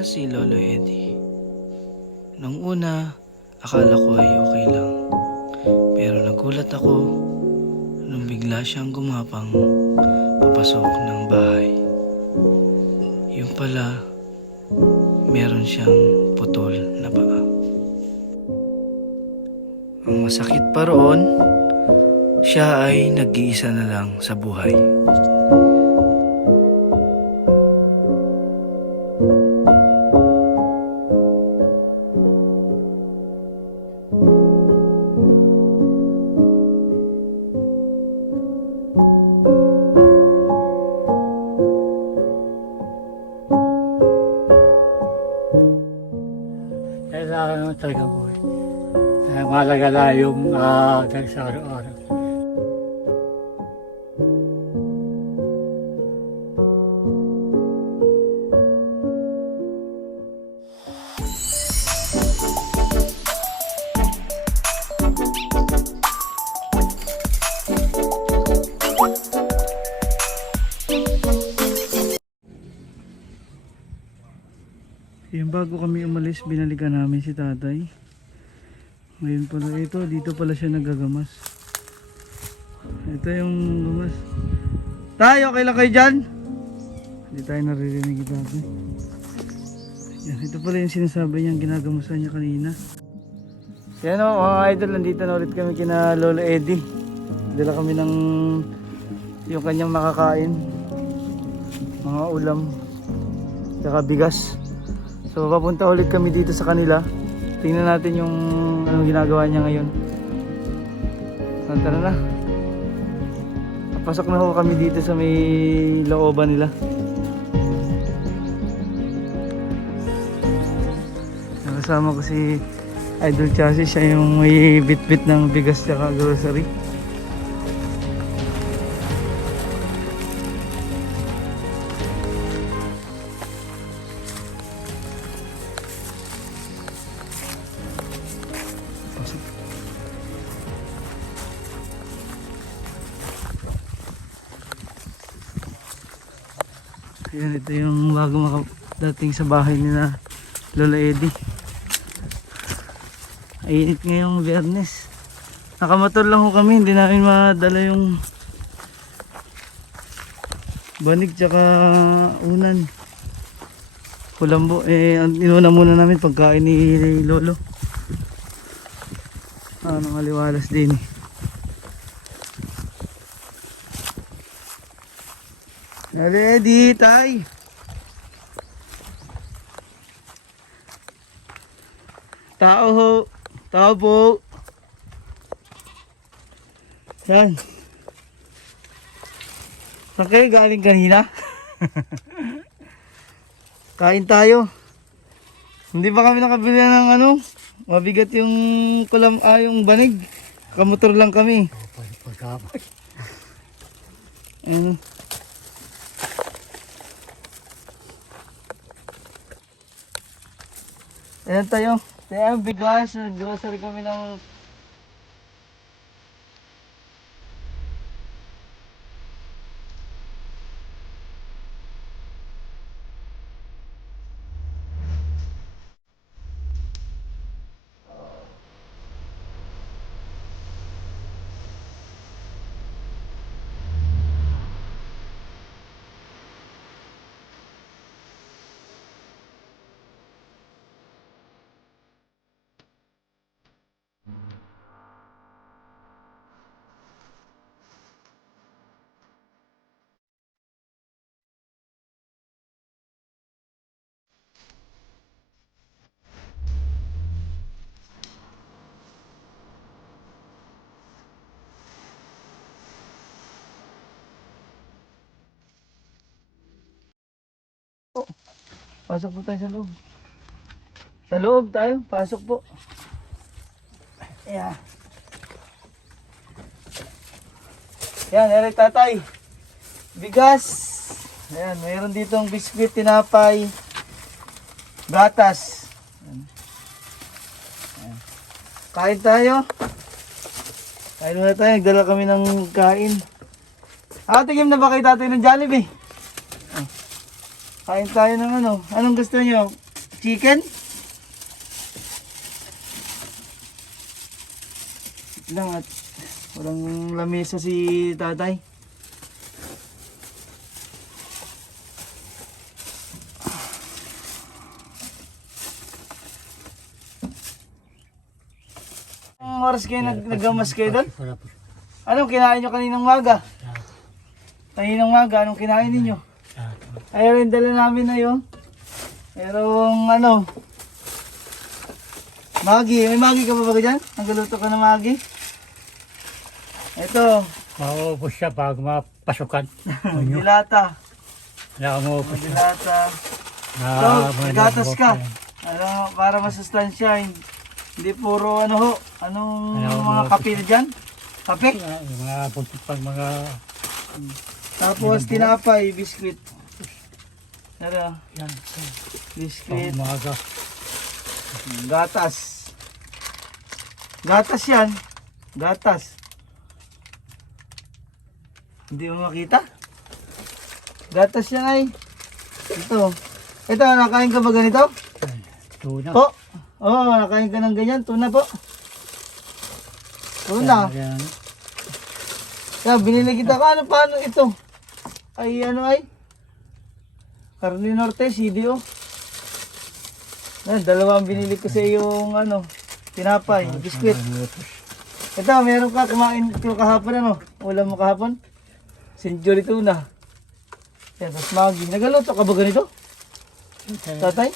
nga si Lolo Eddie. Nung una, akala ko ay okay lang. Pero nagulat ako nung bigla siyang gumapang papasok ng bahay. Yung pala, meron siyang putol na paa. Ang masakit pa roon, siya ay nag-iisa na lang sa buhay. Kailangan naman talaga buhay. Mahalaga na yung sa araw-araw. Yung bago kami umalis, binalikan namin si tatay. Ngayon pala ito, dito pala siya nagagamas. Ito yung gamas. Tay, okay lang kayo dyan? Hindi tayo naririnig ni tatay. Yan, ito pala yung sinasabi niyang ginagamusan niya kanina. Yan o, mga idol, nandito na ulit kami kina Lolo Eddie. Dala kami ng yung kanyang makakain. Mga ulam. Tsaka bigas. So papunta ulit kami dito sa kanila. Tingnan natin yung anong ginagawa niya ngayon. So, tara na. Pasok na ho kami dito sa may looban nila. Nakasama ko si Idol Chassis. Siya yung may bit-bit ng bigas at grocery. Yan, ito yung bago makadating sa bahay nila Lola Eddie. Ainit ngayong Biyernes. Nakamotor lang ho kami, hindi namin madala yung banig tsaka unan. Kulambo, inuna muna namin pagkain ni Lolo. Nangaliwalas din. Ready, tay? Tao ho. Tao po. Yan. Saan kayo galing kanina? Kain tayo. Hindi pa kami nakabili ng mabigat yung yung banig. Kamotor lang kami. Ano? Ayan tayo. Ayan, bigas. Grocery kami ng... Pasok po tayo sa loob. Sa loob tayo, pasok po. Ayan. Yan, Eric tatay. Bigas. Ayan, mayroon ditong biskwit, tinapay, gatas. Ayan. Kain tayo. Kain muna tayo, nagdala kami ng kain. Tigim na ba kay tatay ng Jollibee? Kain tayo ng anong gusto niyo? chicken. Lang at walang lamesa si tatay. Anong oras kayo naggamas kayo doon? Wala po. Anong kinain nyo kaninang maga? Kaninang maga, anong kinain ninyo? Ayun rin dala namin na yun. Merong ano, Magi. May Magi ka ba dyan? Nagluto ka ng Magi? Ito, Maubos siya bago mapasukan. dilata. Maubos siya. Dilata. So, gatas ka. Ano, para masustansya. Hindi puro ano ho. Anong mga kape na dyan? Kape? Yung mga buntot pang mga Tapos tinapay, biskwit. Ano? yan. Biskwit. Umaga. Gatas. Gatas yan. Gatas. Hindi mo makita? Gatas yan ay. Ito. Ito, nakain ka ba ganito? Tuna. Po. Oo, nakain ka ng ganyan. Tuna po. Tuna. Yan. Kaya binili kita ka. Ano paano ito? Ay ano ay? Carne Norte, CDO. Dalawang binili ko sa yung ano, tinapay, biskwit. Ito, meron ka kumain ito kahapon ano? Ulam mo kahapon? Century tuna. Yan, tapos Magi. Nagaluto ka ba ganito? Tatay?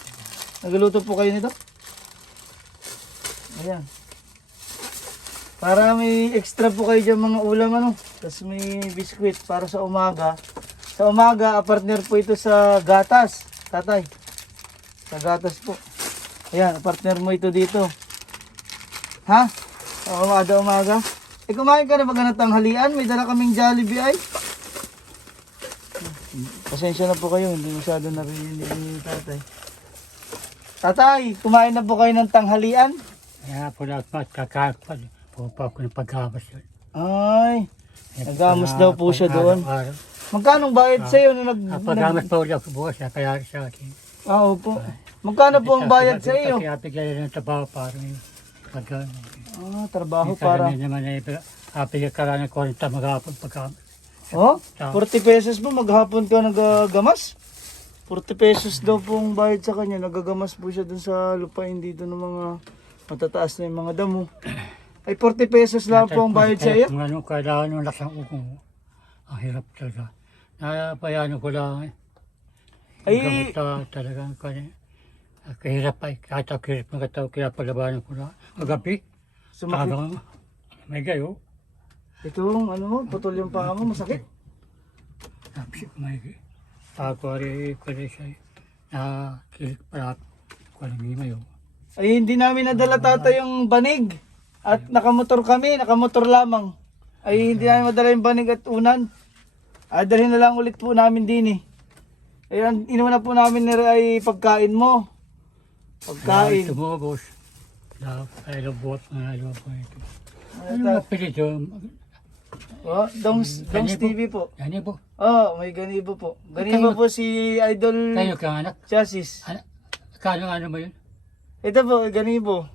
Nagaluto po kayo nito? Ayan. Para may extra po kayo dyan mga ulam ano. Tapos may biskwit para sa umaga. Sa umaga, partner po ito sa gatas. Tatay. Sa gatas po. Ayan, partner mo ito dito. Ha? Sa umaga. Eh, kumain ka na ba ng tanghalian? May dala kaming Jollibee ay. Pasensya na po kayo, hindi masyado narinig ni tatay. Tatay, kumain na po kayo ng tanghalian? Kaya po lahat magkakakpal. Pupa ko ng pagkamas yun. Ay, nagamos daw po siya doon. Araw-araw. Magkano bayad sa iyo na Pagkamas po ulit ako bukas, kaya sa akin. opo. Magkano po ang bayad sa iyo? Kaya bigyan ng trabaho para may pagkakas. Trabaho para. Kaya naman ay bigyan ka lang ng 40 maghapon pagkamas. Oh, 40 pesos po maghapon ka nagagamas? 40 pesos daw pong bayad sa kanya. Nagagamas po siya dun sa lupain dito ng mga matataas na yung mga damo. Ay 40 pesos lang po ang bayad sa iyo? Kung ano, kailangan ng lakas ng ukong mo. Ang hirap talaga. Napayanan ko lang eh. Ay, Gamot talagang kanya. Kahirap ay, kahit ako hirap ng kataw, kaya palabanan ko na. Magabi, sumakit. talagang may gayo. Itong ano mo, putol yung paa mo, masakit. Napsik may gayo. Ako rin ko rin siya. Kilik para ko alam yung mayo. Ay hindi namin nadala tata yung banig. At nakamotor kami, nakamotor lamang. Ay hindi namin madala yung banig at unan. Dalhin na lang ulit po namin din eh. Ayun, inuuna po namin ay pagkain mo. Pagkain. Tumubos. Ay lubot mga lubot ito. Ano Ito. mga pilito? Oh, Dongs TV po. Yan po. Oh, may ganibo po. Ganibo po si Idol Kayo ka anak. Chassis. Kano ano mo yun? Ito po, ganibo.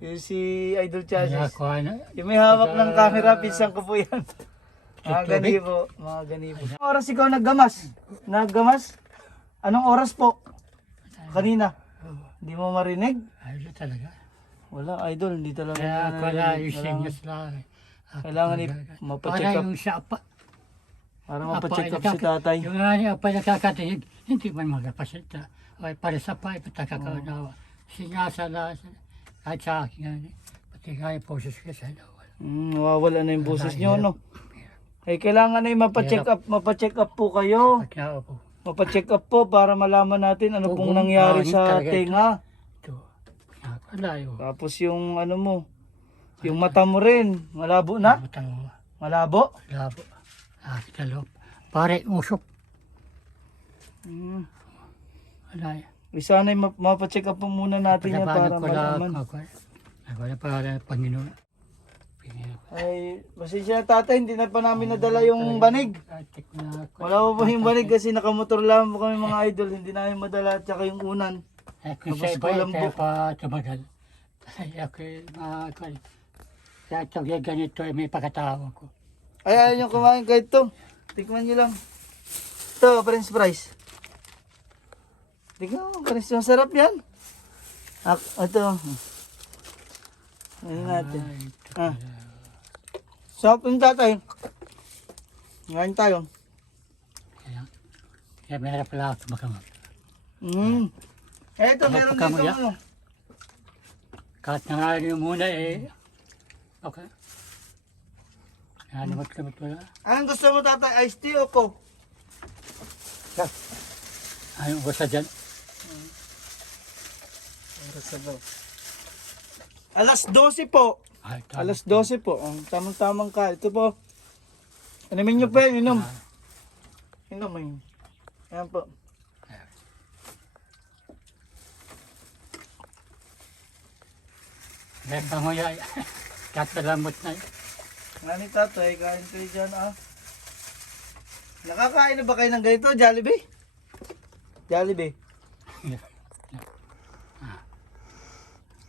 Yung si Idol Kaya Chassis. ko ano. Yung may hawak ng camera, pinsan ko po yan. Mga Tubig? ganibo, mga ganibo. Anong oras ikaw naggamas? Naggamas? Anong oras po? Kanina. Hindi mo marinig? Ayun talaga. Wala, Idol, hindi talaga. Kaya niya wala narinig. yung sinyas lang. Kailangan mapacheck Para up. yung sapa. Para mapacheck up si tatay. Yung ano pa nakakatinig, hindi man magkapasita. Ay para sa pa, ipatakakaunawa. Sinyasa na, kahit sa akin nga, pati nga yung poses ka sa lawal. Nawawala na yung boses nyo, no? Ay, kailangan ay mapacheck up po kayo. Pagkao po. Mapacheck up po para malaman natin ano pong nangyari sa tenga. Ito, nakakalayo. Tapos yung ano mo, yung mata mo rin, malabo na? Matang Malabo? labo. Kalop. Pare, usok. Alay. Sana'y mapacheck up po muna natin yan para malaman. Ako na para Panginoon. Ay, pasensya na tatay, hindi na pa namin nadala yung banig. Wala pa po yung banig kasi nakamotor lang po kami mga idol, hindi namin madala at saka yung unan. Kung Tapos sa iba, kulambo. kaya pa tumagal. Ay, ako kaya ito ganito, may pagkatao ko. Ay, ayaw nyo kumain kahit to. Tikman nyo lang. Ito, french fries. Tignan mo, french fries. Masarap yan. Ito. Ayun natin. Ay, ito Ah. pala. Sarap yung tatay. Ngayon tayo. Kaya meron pala ako makamag. Eto, meron dito pagkamuya. ano. Kahit nangayon muna okay. Ano wala. Anong gusto mo tatay? Iced tea o Coke? Ayaw ko sa dyan. Alas 12 po. Ay, Alas 12 po. Ang tamang-tamang ka. Ito po. Inumin nyo pa yun. Inom. Inom yun. Ayan po. Meron pa mo yan. Katalamot na yun. Nga ni tatay, kain kayo dyan ah. Nakakain na ba kayo ng ganito? Jollibee? Jollibee?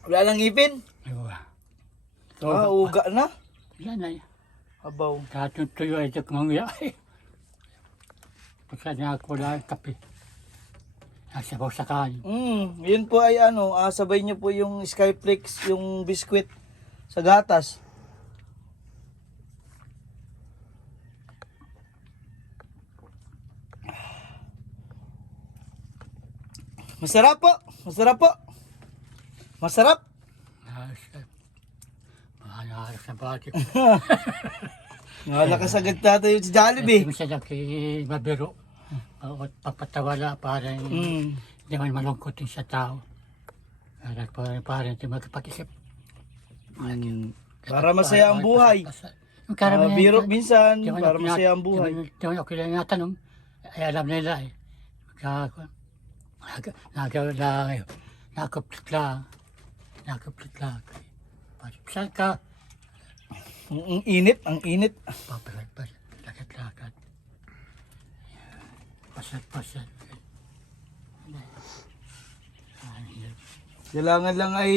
Wala lang ngipin? Iwa. Uga na. Yan ay. Abaw. Kahit yung tuyo ay ito kumanguya. Pagka niya ako lang kape. Nasabaw sa kanin. Yun po ay ano, sabay nyo po yung Skyflakes, yung biskwit sa gatas. Masarap po. Masarap po. Masarap. Mahalas na bati ko. Malakas agad tatay yung Jollibee. Hindi mo siya mabiro. Papatawala para hindi man malungkot yung sa tao. Para hindi magpag-isip. Para masaya ang buhay. Yung karamihan Biro yan, minsan, di man para ako masaya ang buhay. Di man ako natanong. Ay alam nila eh. Nakaplit lang. Nakaplit lang. Saan ka? Ang init, ang init. Papalag. Lakat-lakat. Pasat-pasat. Kailangan lang ay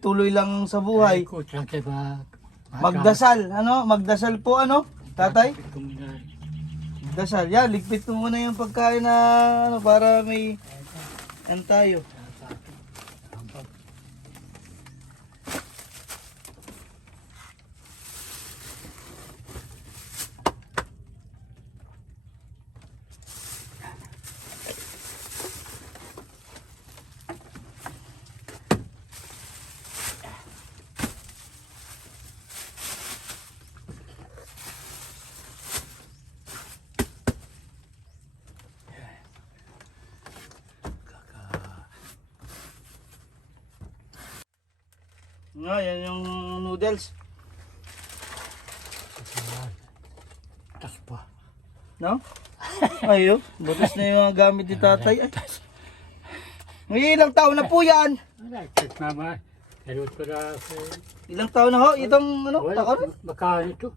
tuloy lang sa buhay. Ay, kutsang ba? Magdasal, ano? Magdasal po, ano? Tatay? Magdasal. Yan, ligpit mo muna yung pagkain na, ano, para may, ano tayo. Nga, yan yung noodles. Tas pa. No? Ayo, butas na yung mga gamit ni tatay. Ay. May ilang taon na po yan. Wala, mama. Salut ko na. Ilang taon na ho? Itong ano? Taon? Baka ito.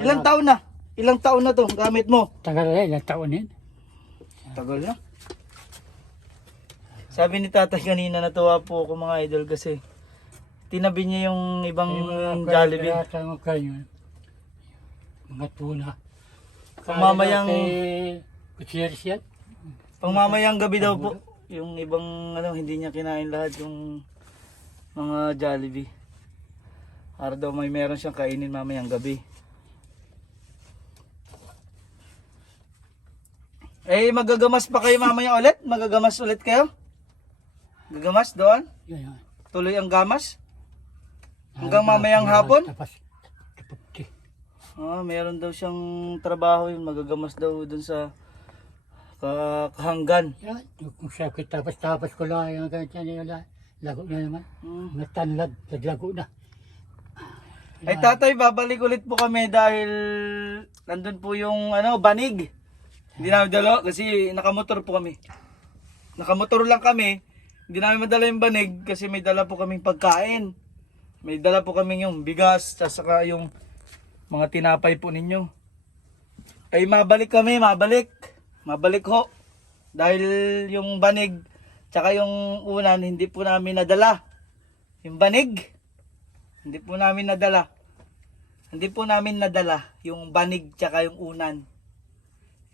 Ilang taon na? Ilang taon na to gamit mo? Tagal na, ilang taon yan. Tagal na. Sabi ni tatay kanina, natuwa po ako mga idol kasi tinabi niya yung ibang Jollibee. Tanong kayo. Mga tuna. Pamamayang- Kutsyeris yan. Pang mamayang gabi daw po. Yung ibang ano, hindi niya kinain lahat yung mga Jollibee. Para daw may meron siyang kainin mamayang gabi. Eh, magagamas pa kayo mamaya ulit? Magagamas ulit kayo? Gagamas doon? Yan. Tuloy ang gamas? Hanggang mamayang hapon? Tapos, tapos, Meron daw siyang trabaho yun. Magagamas daw dun sa kahanggan. yan. Kung sakit tapos ko lang yung ganyan nila. Lago na naman. Natanlad, naglago na. Ay tatay, babalik ulit po kami dahil nandun po yung ano, banig. Hindi namin dala kasi nakamotor po kami. Nakamotor lang kami. Hindi namin madala yung banig kasi may dala po kaming pagkain. May dala po kaming yung bigas, saka yung mga tinapay po ninyo. Ay mabalik kami, mabalik. Mabalik ho. Dahil yung banig tsaka yung unan, hindi po namin nadala. Yung banig, hindi po namin nadala. Hindi po namin nadala yung banig tsaka yung unan.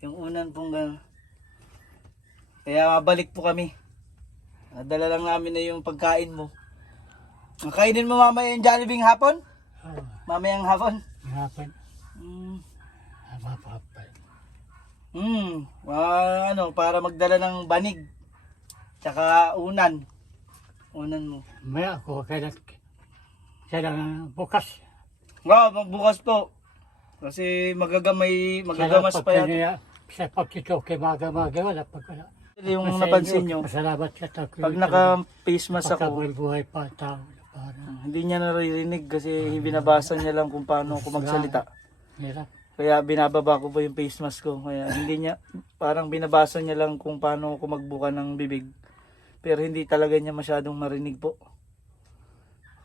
Yung unan pong gano'n. Kaya mabalik po kami. Nadala lang namin na yung pagkain mo. Kainin mo mamaya yung Jollibee hapon? Oo. Mamayang hapon? Hapon. Mm. Mapapay. Para magdala ng banig. Tsaka unan. Unan mo. Maya ako kailangan bukas. Bukas po. Kasi magagamas pa yan. Sa pagkito kay maga-maga wala pagkala. Yung napansin nyo, Masalamat ka ta. pag naka-face mask ako, Buhay pa tao. hindi niya naririnig kasi binabasa niya lang kung paano ako magsalita. Hirap. Kaya binababa ko po yung face mask ko. Kaya hindi niya, parang binabasa niya lang kung paano ako magbuka ng bibig. Pero hindi talaga niya masyadong marinig po.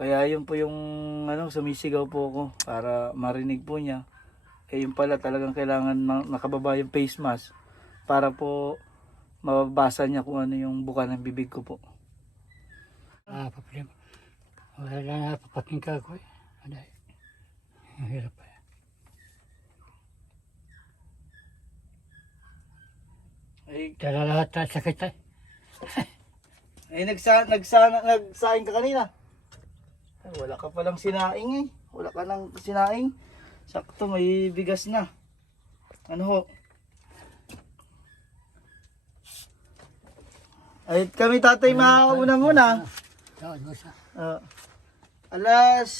Kaya yun po yung sumisigaw po ako para marinig po niya. Yun pala talagang kailangan nakababa yung face mask para po mababasa niya kung ano yung buka ng bibig ko po. Problema. Wala na papatingka ko eh. Ang hirap pa. Dala lahat tayo sakit eh. Nagsaing ka kanina. Ay, wala ka palang sinaing eh. Wala ka nang sinaing. Sakto, may bigas na. Ano ho? Ay, kami tatay mauna muna. Alas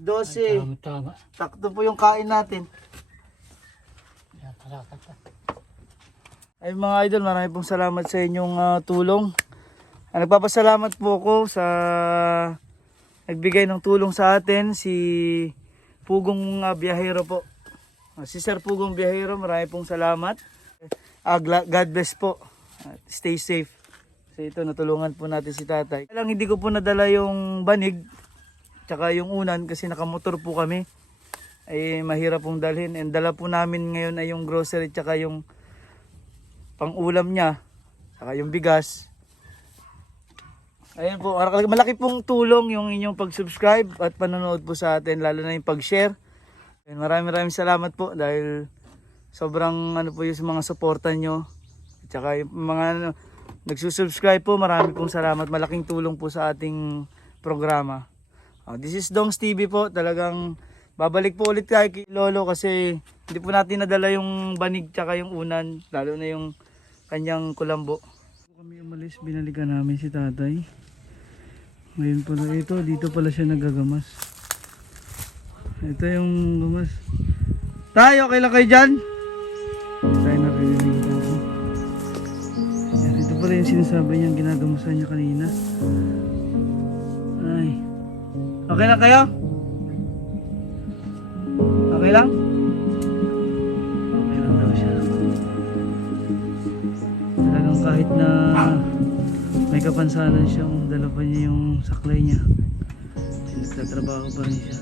12. Tama. Sakto po yung kain natin. Ay mga idol, marami pong salamat sa inyong tulong. Nagpapasalamat po ako sa nagbigay ng tulong sa atin, si Pugong Biyahero po. Si Sir Pugong Biyahero, marami pong salamat. God bless po. Stay safe. Kasi ito, natulungan po natin si tatay. Kaya lang hindi ko po nadala yung banig, tsaka yung unan kasi nakamotor po kami. Ay mahirap pong dalhin. And dala po namin ngayon ay yung grocery tsaka yung pang-ulam niya, tsaka yung bigas. Ayun po, malaki pong tulong yung inyong pag-subscribe at panonood po sa atin, lalo na yung pag-share. Maraming salamat po dahil sobrang po yung mga suporta nyo. Tsaka yung mga nagsusubscribe po, marami pong salamat. Malaking tulong po sa ating programa. This is Dongs TV po. Talagang babalik po ulit kay Lolo kasi hindi po natin nadala yung banig tsaka yung unan, lalo na yung kanyang kulambo. Kami umalis, binalikan namin si tatay. Ngayon pala ito, dito pala siya nagagamas. Ito yung gamas. Tayo, okay lang kayo dyan? Tayo narinig ko. Ito pala yung sinasabi niyang ginagamusan niya kanina. Ay. Okay lang kayo? Okay lang? Okay lang daw siya. Talagang kahit na may kapansanan siyang dala pa niya yung saklay niya, nagtatrabaho pa rin siya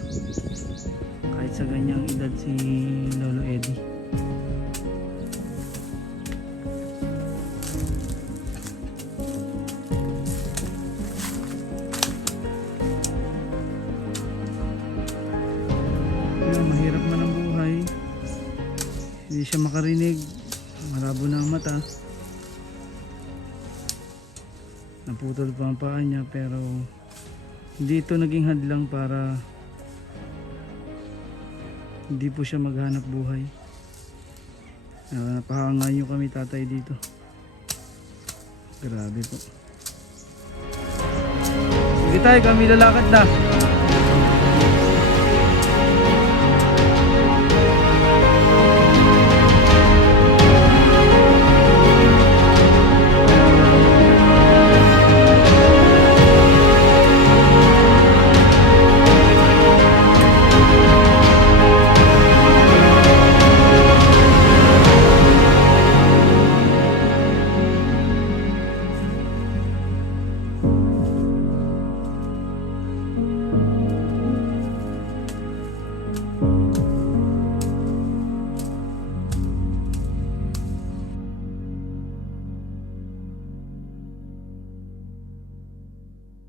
kahit sa ganyang edad si Lolo Eddie. Mahirap man ang buhay, hindi siya makarinig, malabo na ang mata, naputol pa ang paa niya, pero hindi ito naging hadlang para hindi po siya maghanap buhay. Napahangan nyo kami tatay dito, grabe po. Sige tayo, kami lalakad na.